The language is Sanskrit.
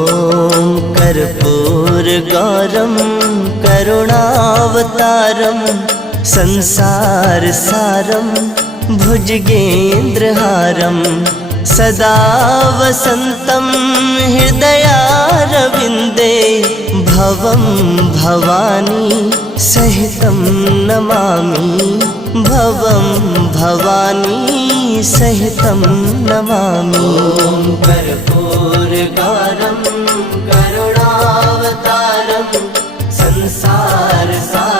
ॐ कर्पूरगौरं करुणावतारं संसारसारं भुजगेन्द्रहारं सदा वसन्तं हृदयारविन्दे भवं भवानी सहितं नमामि भवं भवानी सहितं नमामि। कर्पूरगौरं करुणावतारं संसारसारं